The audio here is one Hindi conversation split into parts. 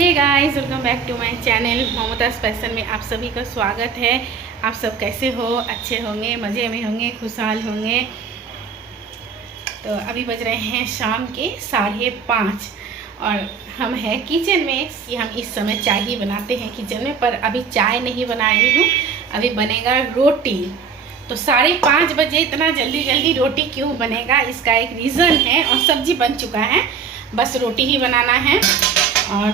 Hey guys, welcome back to my channel Mumtaz fashion में आप सभी का स्वागत है। आप सब कैसे हो? अच्छे होंगे, मज़े में होंगे, खुशहाल होंगे। तो अभी बज रहे हैं शाम के 5:30 और हम हैं किचन में कि हम इस समय चाय ही बनाते हैं किचन में, पर अभी चाय नहीं बना रही हूँ, अभी बनेगा रोटी। तो 5:30 बजे इतना जल्दी जल्दी रोटी क्यों बनेगा, इसका एक रीज़न है। और सब्जी बन चुका है, बस रोटी ही बनाना है और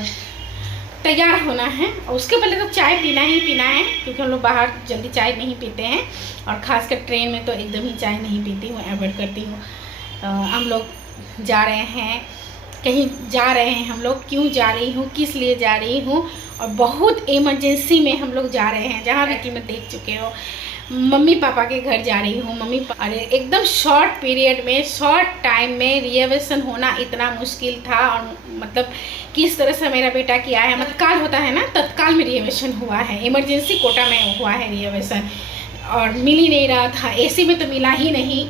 तैयार होना है। और उसके पहले तो चाय पीना ही पीना है, क्योंकि हम लोग बाहर जल्दी चाय नहीं पीते हैं और ख़ासकर ट्रेन में तो एकदम ही चाय नहीं पीती हूँ, अवॉइड करती हूँ। हम लोग जा रहे हैं, कहीं जा रहे हैं। हम लोग क्यों जा रही हूँ, किस लिए जा रही हूँ, और बहुत इमरजेंसी में हम लोग जा रहे हैं। जहाँ भी कि मैं देख चुके हो, मम्मी पापा के घर जा रही हूँ। अरे एकदम शॉर्ट पीरियड में, शॉर्ट टाइम में रिजर्वेशन होना इतना मुश्किल था। और मतलब किस तरह से मेरा बेटा किया है, तत्काल होता है ना, तत्काल में रिजर्वेशन हुआ है, इमरजेंसी कोटा में हुआ है रिजर्वेशन, और मिल ही नहीं रहा था। एसी में तो मिला ही नहीं,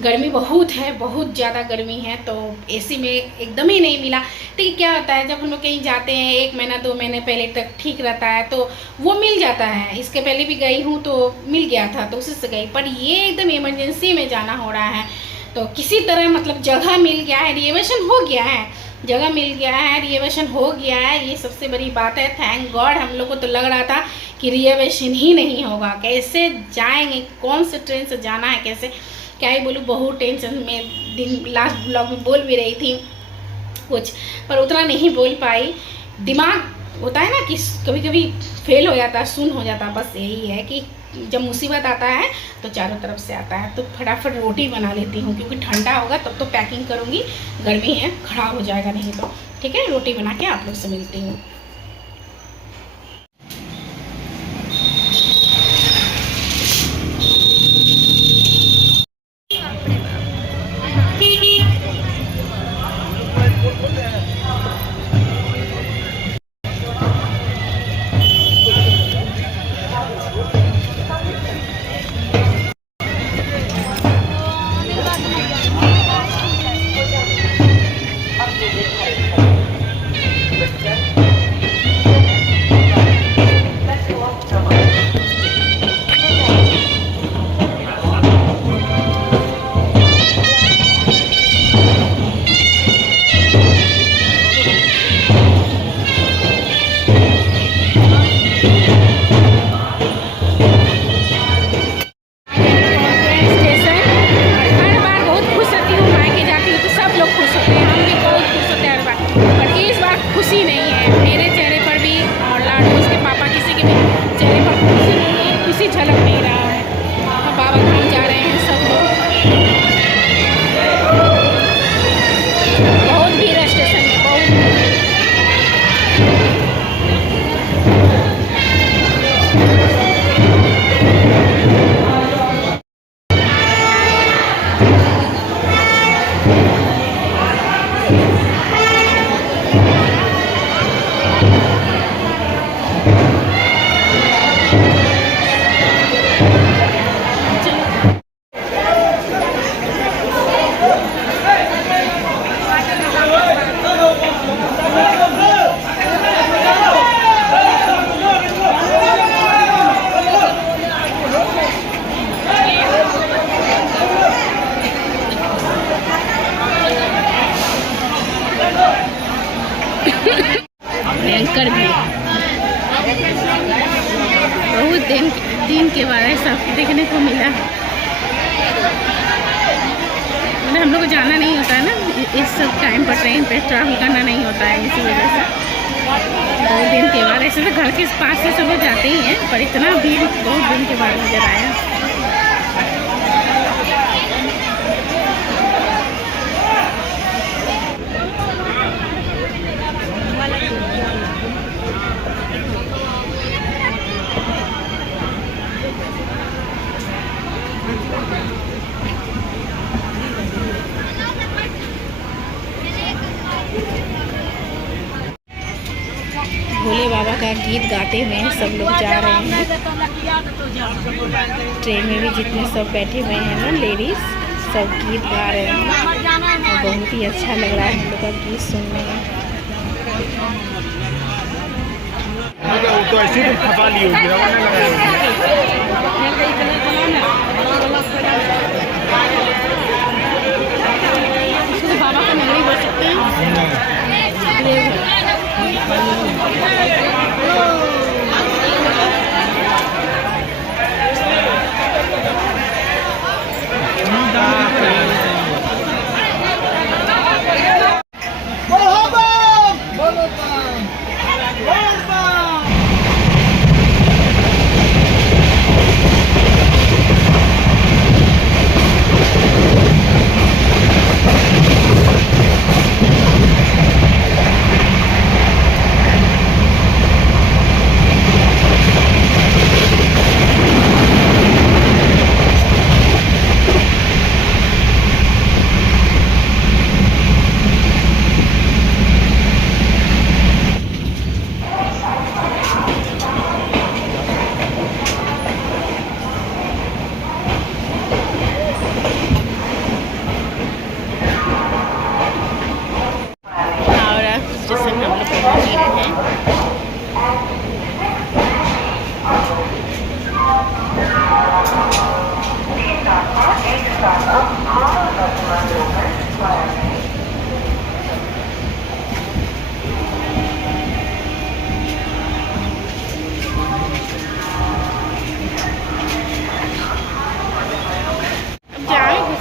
गर्मी बहुत है, बहुत ज़्यादा गर्मी है, तो एसी में एकदम ही नहीं मिला। ठीक, क्या होता है जब हम लोग कहीं जाते हैं 1 महीना 2 महीने पहले तक ठीक रहता है तो वो मिल जाता है। इसके पहले भी गई हूँ तो मिल गया था, तो उसी से गई। पर ये एकदम इमरजेंसी में जाना हो रहा है, तो किसी तरह मतलब जगह मिल गया है, रिजर्वेशन हो गया है, जगह मिल गया है, रिजर्वेशन हो गया है। ये सबसे बड़ी बात है, थैंक गॉड। हम लोग को तो लग रहा था कि रिजर्वेशन ही नहीं होगा, कैसे जाएंगे, कौन से ट्रेन से जाना है, कैसे, क्या ही बोलूँ, बहुत टेंशन में। दिन लास्ट ब्लॉग में बोल भी रही थी कुछ, पर उतना नहीं बोल पाई। दिमाग होता है ना कि कभी कभी फेल हो जाता, सुन हो जाता। बस यही है कि जब मुसीबत आता है तो चारों तरफ से आता है। तो फटाफट रोटी बना लेती हूँ, क्योंकि ठंडा होगा तब तो पैकिंग करूँगी, गर्मी है, खराब हो जाएगा नहीं तो। ठीक है, रोटी बना के आप लोग से मिलती हूँ। खुशी नहीं है मेरे चेहरे पर भी, और लाडो उसके पापा किसी के भी चेहरे पर खुशी नहीं है, खुशी झलक नहीं रहा है। तो बाबा धाम जा रहे हैं सब लोग, बहुत भीड़ है स्टेशन में, बहुत। भयंकर भी बहुत दिन के बाद ऐसा देखने को मिला। मतलब हम लोग को जाना नहीं होता है ना इस सब टाइम पर, ट्रेन पे ट्रैवल करना नहीं होता है, इसी वजह से 2 दिन के बाद। ऐसे तो घर के पास से सब लोग जाते ही हैं, पर इतना भीड़ बहुत दिन के बाद नजर आया। भोले बाबा का गीत गाते हुए सब लोग जा रहे हैं। ट्रेन में भी जितने सब बैठे हुए हैं ना लेडीज़, सब गीत गा रहे हैं। बहुत ही अच्छा लग रहा है हम लोग का गीत सुनने में। तो ऐसी तो खपा ली होगी, रवा नहीं लगाया इसको तो बाबा का नगरी बोल सकते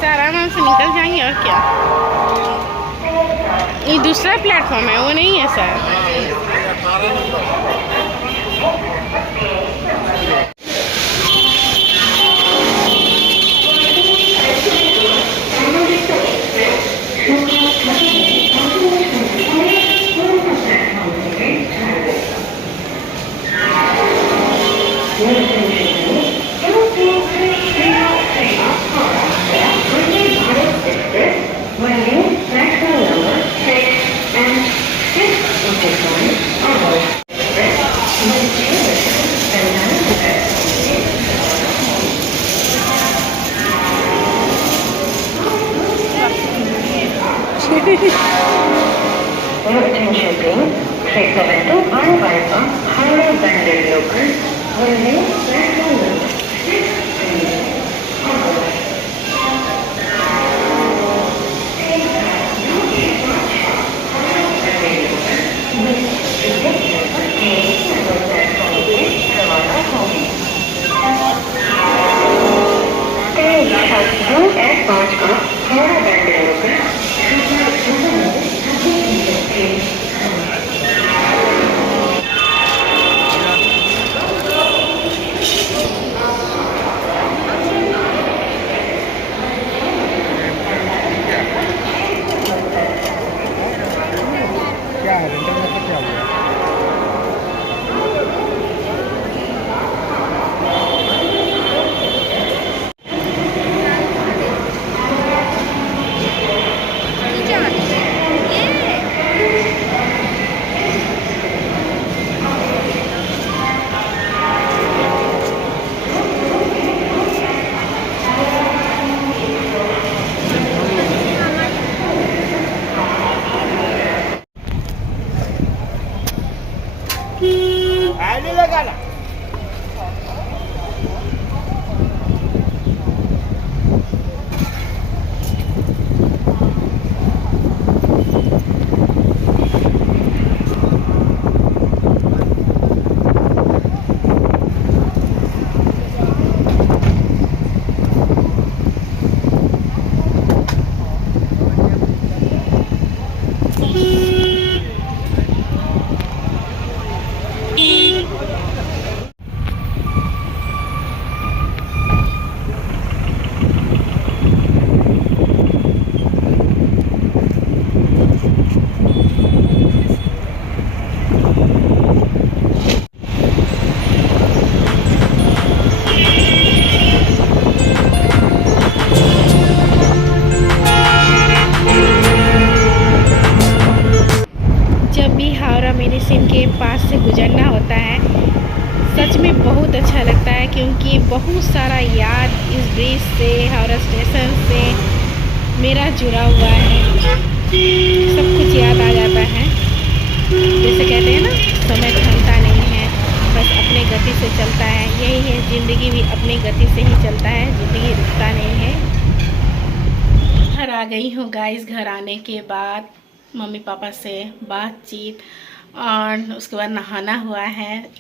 आराम से निकल जाएंगे और क्या। ये दूसरा प्लेटफॉर्म है, वो नहीं है sir. Attention please, train 7 to Aravaika, Howrah Bandar local, will leave platform number 5 का Howrah Bandar local क्या है इंटरनेट पर क्या हुआ? आने लगा ना। मेडिसिन के पास से गुजरना होता है, सच में बहुत अच्छा लगता है क्योंकि बहुत सारा याद इस ब्रिज से, हावड़ा स्टेशन से मेरा जुड़ा हुआ है। सब कुछ याद आ जाता है। जैसे कहते हैं ना, समय थमता नहीं है। बस अपने गति से चलता है। यही है ज़िंदगी भी, अपनी गति से ही चलता है, ज़िंदगी रुकता नहीं है। घर आ गई हूँ गाइस। घर आने के बाद मम्मी पापा से बातचीत और उसके बाद नहाना हुआ है,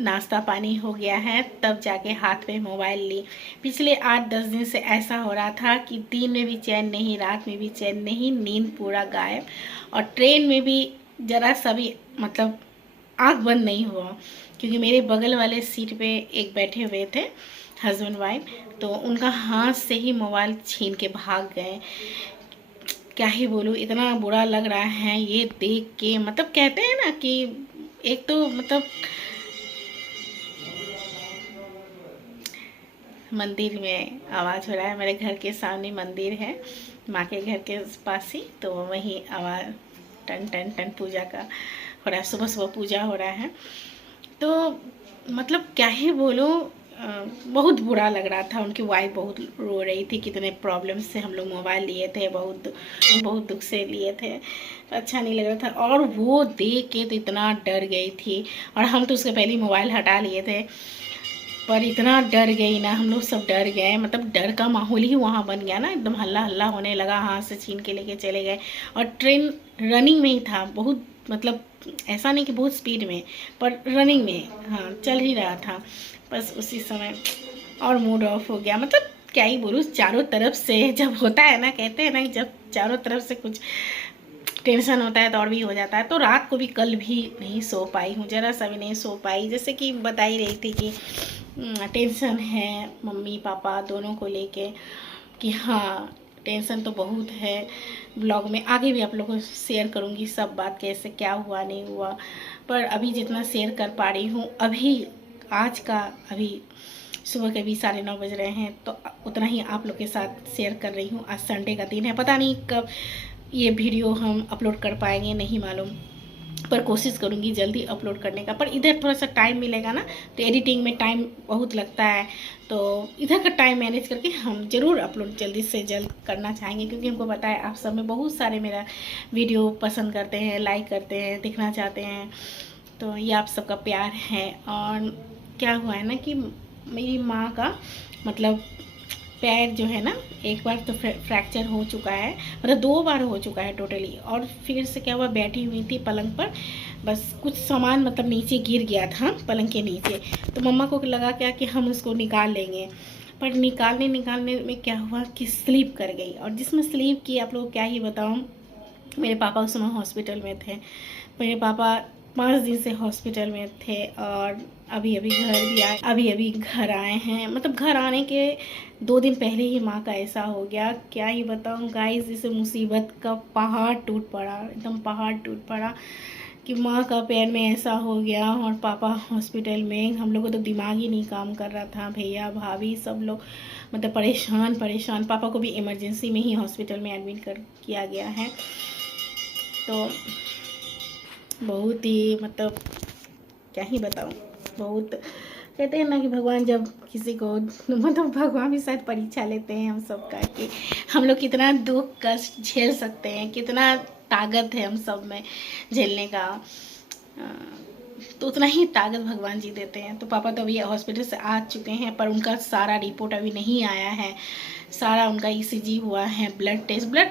नाश्ता पानी हो गया है, तब जाके हाथ में मोबाइल ली। पिछले 8-10 दिन से ऐसा हो रहा था कि दिन में भी चैन नहीं, रात में भी चैन नहीं, नींद पूरा गायब। और ट्रेन में भी ज़रा सा भी मतलब आँख बंद नहीं हुआ, क्योंकि मेरे बगल वाले सीट पे एक बैठे हुए थे हस्बैंड वाइफ, तो उनका हाथ से ही मोबाइल छीन के भाग गए। क्या ही बोलूँ, इतना बुरा लग रहा है ये देख के। मतलब कहते हैं ना कि एक तो मतलब मंदिर में आवाज़ हो रहा है, मेरे घर के सामने मंदिर है, माँ के घर के पास ही, तो वहीं आवाज़ टन टन टन पूजा का हो रहा है। सुबह सुबह पूजा हो रहा है, तो मतलब क्या ही बोलूँ, बहुत बुरा लग रहा था। उनकी वाइफ बहुत रो रही थी, कितने प्रॉब्लम से हम लोग मोबाइल लिए थे, बहुत दुख से लिए थे, अच्छा नहीं लग रहा था। और वो देख के तो इतना डर गई थी, और हम तो उसके पहले ही मोबाइल हटा लिए थे, पर इतना डर गई ना, हम लोग सब डर गए। मतलब डर का माहौल ही वहाँ बन गया ना, एकदम हल्ला हल्ला होने लगा, हाथ से छीन के लेके चले गए। और ट्रेन रनिंग में ही था, बहुत मतलब ऐसा नहीं कि बहुत स्पीड में, पर रनिंग में, हाँ चल ही रहा था। बस उसी समय और मूड ऑफ हो गया। मतलब क्या ही बोलूँ, चारों तरफ से जब होता है ना, कहते हैं ना, जब चारों तरफ से कुछ टेंशन होता है तो और भी हो जाता है। तो रात को भी कल भी नहीं सो पाई हूँ, ज़रा सा भी नहीं सो पाई। जैसे कि बता ही रही थी कि टेंशन है मम्मी पापा दोनों को लेके, कि हाँ टेंशन तो बहुत है। ब्लॉग में आगे भी आप लोगों को शेयर करूँगी सब बात, कैसे क्या हुआ नहीं हुआ, पर अभी जितना शेयर कर पा रही हूँ अभी, आज का अभी सुबह के भी 9:30 बज रहे हैं, तो उतना ही आप लोग के साथ शेयर कर रही हूँ। आज संडे का दिन है, पता नहीं कब ये वीडियो हम अपलोड कर पाएंगे नहीं मालूम, पर कोशिश करूँगी जल्दी अपलोड करने का। पर इधर थोड़ा सा टाइम मिलेगा ना, तो एडिटिंग में टाइम बहुत लगता है, तो इधर का टाइम मैनेज करके हम ज़रूर अपलोड जल्दी से जल्द करना चाहेंगे, क्योंकि हमको पता है आप सब में बहुत सारे मेरा वीडियो पसंद करते हैं, लाइक करते हैं, देखना चाहते हैं, तो ये आप सबका प्यार है। और क्या हुआ है ना कि मेरी माँ का मतलब पैर जो है ना, एक बार तो फ्रैक्चर हो चुका है, मतलब 2 बार हो चुका है टोटली। और फिर से क्या हुआ, बैठी हुई थी पलंग पर, बस कुछ सामान मतलब नीचे गिर गया था पलंग के नीचे, तो मम्मा को लगा क्या कि हम उसको निकाल लेंगे, पर निकालने में क्या हुआ कि स्लिप कर गई। और जिसमें स्लिप की आप लोग क्या ही बताऊँ, मेरे पापा उस समय हॉस्पिटल में थे। मेरे पापा 5 दिन से हॉस्पिटल में थे, और अभी अभी घर आए हैं। मतलब घर आने के 2 दिन पहले ही माँ का ऐसा हो गया, क्या ही बताऊँ गाइस। जैसे मुसीबत का पहाड़ टूट पड़ा, एकदम पहाड़ टूट पड़ा कि माँ का पैर में ऐसा हो गया और पापा हॉस्पिटल में। हम लोगों को तो दिमाग ही नहीं काम कर रहा था, भैया भाभी सब लोग मतलब परेशान। पापा को भी इमरजेंसी में ही हॉस्पिटल में एडमिट किया गया है। तो बहुत ही मतलब क्या ही बताऊँ, बहुत कहते हैं ना कि भगवान जब किसी को, मतलब भगवान भी शायद परीक्षा लेते हैं हम सब का, कि हम लोग कितना दुख कष्ट झेल सकते हैं, कितना ताकत है हम सब में झेलने का, तो उतना ही ताकत भगवान जी देते हैं। तो पापा तो अभी हॉस्पिटल से आ चुके हैं, पर उनका सारा रिपोर्ट अभी नहीं आया है। सारा उनका ECG हुआ है, ब्लड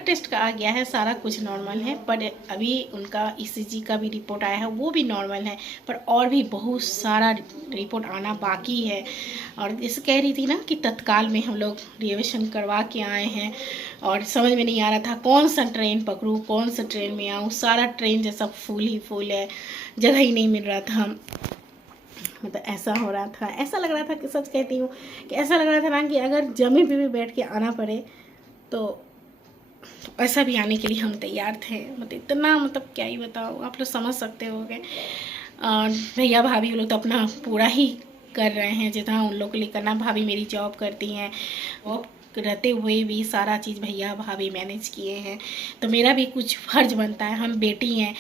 टेस्ट का आ गया है, सारा कुछ नॉर्मल है, पर अभी उनका ECG का भी रिपोर्ट आया है, वो भी नॉर्मल है, पर और भी बहुत सारा रिपोर्ट आना बाकी है। और जैसे कह रही थी ना कि तत्काल में हम लोग रिजर्वेशन करवा के आए हैं, और समझ में नहीं आ रहा था कौन सा ट्रेन पकड़ूँ, कौन सा ट्रेन में आऊँ। सारा ट्रेन जैसा फुल ही फुल है, जगह ही नहीं मिल रहा था। मतलब ऐसा हो रहा था, ऐसा लग रहा था कि सच कहती हूँ कि ऐसा लग रहा था ना कि अगर जमीन पे भी बैठ के आना पड़े तो ऐसा भी आने के लिए हम तैयार थे। मतलब इतना, मतलब क्या ही बताओ, आप लोग समझ सकते होंगे। और भैया भाभी लोग तो अपना पूरा ही कर रहे हैं जितना उन लोग के लिए करना। भाभी मेरी जॉब करती हैं, जॉब रहते हुए भी सारा चीज़ भैया भाभी मैनेज किए हैं, तो मेरा भी कुछ फर्ज बनता है। हम बेटी हैं,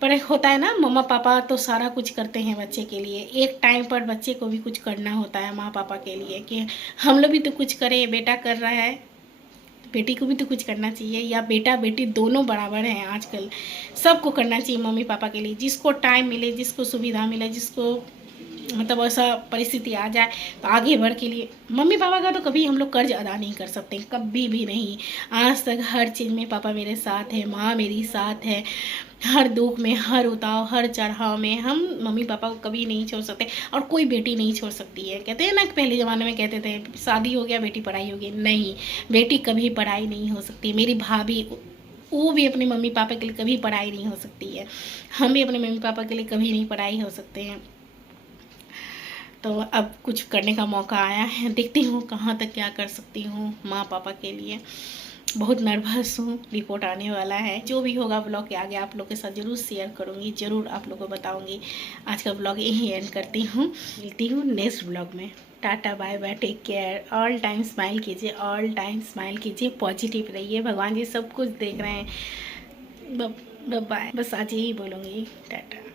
पर होता है ना, मम्मा पापा तो सारा कुछ करते हैं बच्चे के लिए, एक टाइम पर बच्चे को भी कुछ करना होता है माँ पापा के लिए, कि हम लोग भी तो कुछ करें। बेटा कर रहा है, बेटी को भी तो कुछ करना चाहिए, या बेटा बेटी दोनों बराबर हैं आजकल, सबको करना चाहिए मम्मी पापा के लिए। जिसको टाइम मिले, जिसको सुविधा मिले, जिसको मतलब ऐसा परिस्थिति आ जाए तो आगे बढ़ के लिए मम्मी पापा का तो कभी हम लोग कर्ज अदा नहीं कर सकते, कभी भी नहीं। आज तक हर चीज़ में पापा मेरे साथ है, माँ मेरी साथ है, हर दुख में, हर उताव, हर चढ़ाव में हम मम्मी पापा को कभी नहीं छोड़ सकते, और कोई बेटी नहीं छोड़ सकती है। कहते हैं ना कि पहले ज़माने में कहते थे शादी हो गया बेटी पढ़ाई होगी, नहीं, बेटी कभी पढ़ाई नहीं हो सकती। मेरी भाभी वो भी अपने मम्मी पापा के लिए कभी पढ़ाई नहीं हो सकती है, हम भी अपने मम्मी पापा के लिए कभी नहीं पढ़ाई हो सकते हैं। तो अब कुछ करने का मौका आया है, देखती हूँ कहाँ तक क्या कर सकती हूँ माँ पापा के लिए। बहुत नर्वस हूँ, रिपोर्ट आने वाला है। जो भी होगा ब्लॉग के आगे आप लोग के साथ ज़रूर शेयर करूँगी, ज़रूर आप लोग को बताऊँगी। आज का ब्लॉग यहीं एंड करती हूँ, मिलती हूँ नेक्स्ट ब्लॉग में। Tata bye bye, take care, all time smile कीजिए, ऑल टाइम स्माइल कीजिए, पॉजिटिव रहिए, भगवान जी सब कुछ देख रहे हैं। बाय, बस आज यही बोलूँगी, टाटा।